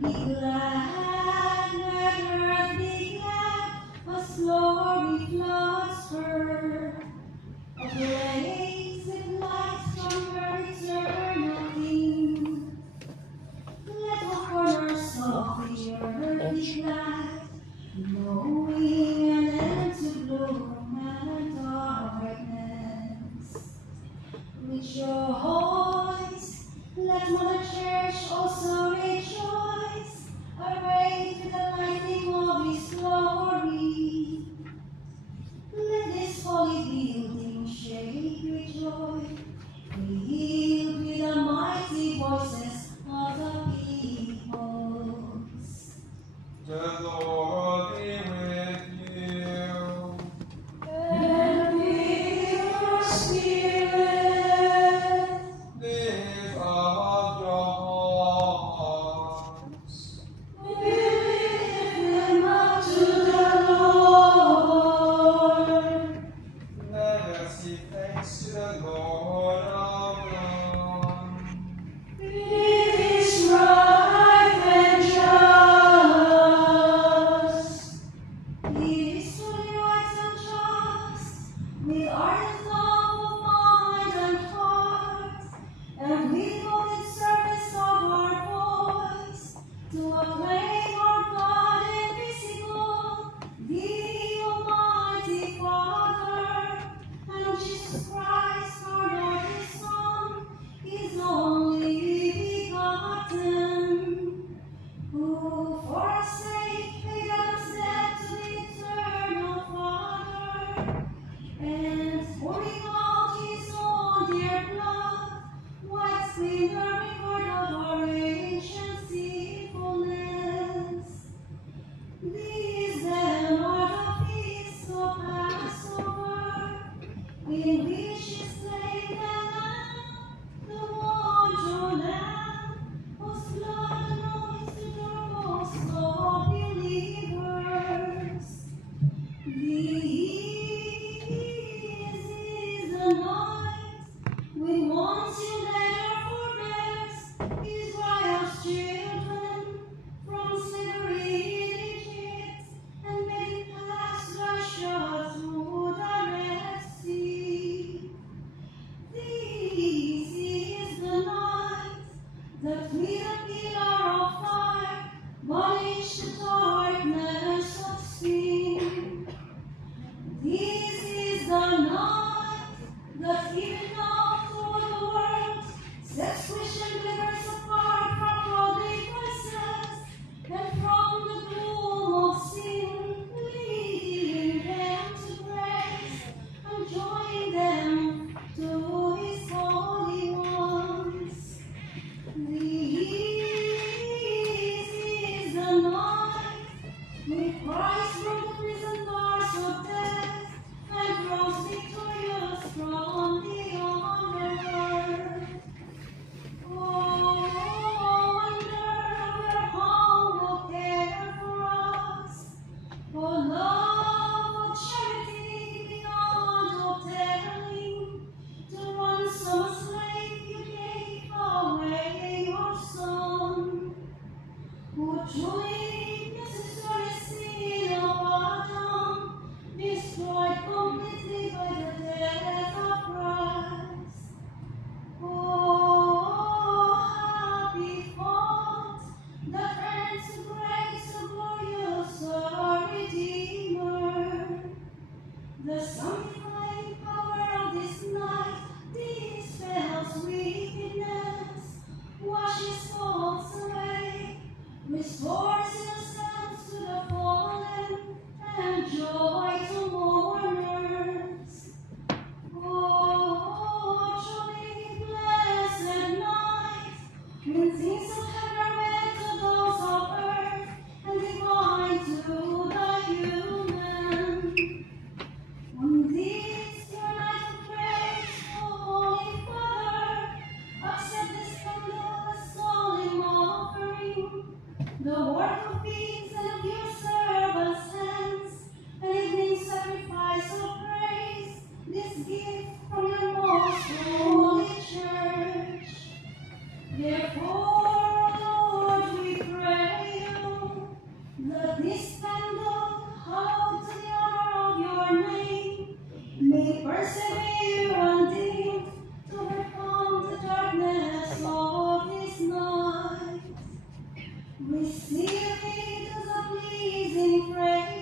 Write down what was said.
Be glad, let earth be glad, as glory floods her. A blaze with lights from her eternal King. Let all corners of the earth be glad, knowing an end to gloom and darkness. Rejoice, let Mother Church also rejoice, arrayed with the lightning of His glory. Let this holy building shake with joy, filled with the mighty voices of the peoples. The Lord be with you. And with your spirit. Lift up your hearts. We lift them up to the Lord. Let us give thanks to the Lord our God. It is right and just. It is truly right and just, with ardent love of mind and heart, and with devoted service of our voice, to acclaim our God invisible, the Almighty Father, and Jesus Christ, our Lord, His Son, His only begotten, who for our sake paid us debt to the eternal Father, and pouring out His own dear blood, wipes clean the record of our ancient sinfulness. These then are the feasts of Passover, in which is slain the Lamb, the one true Lamb, whose blood anoints the doorposts of believers. This is the night when once you let for rest Israel's children from slavery in Egypt, and made pass Joshua through the Red Sea. This is the night that with a pillar of fire banish the darkness of sin. This is the night that even now toward the world sets Christian believers apart from worldly voices and from the gloom of sin, leading them to grace and joining them to His holy ones. This is the night when Christ broke the prison bars of death and rose victorious from the underworld. Oh, wonder of your humble care for us. Oh, love of charity beyond all telling, to ransom slave you gave away your Son, who truly necessary sin of Adam, destroyed completely by the death of Christ. Oh, happy thought that earns the grace of glorious our Redeemer. The sanctifying power of this night dispels wickedness, washes faults away, restores innocence to the fallen, and joy to mourners. Oh, truly blessed night, when things of heaven are made to those of earth, and divine to the human. On this your night of praise, O Holy Father, accept this candle's solemn offering, the work of peace and of your servants' hands, an evening sacrifice of praise, this gift from your most holy church. Therefore, Lord, we pray, Receive it as a pleasing praise.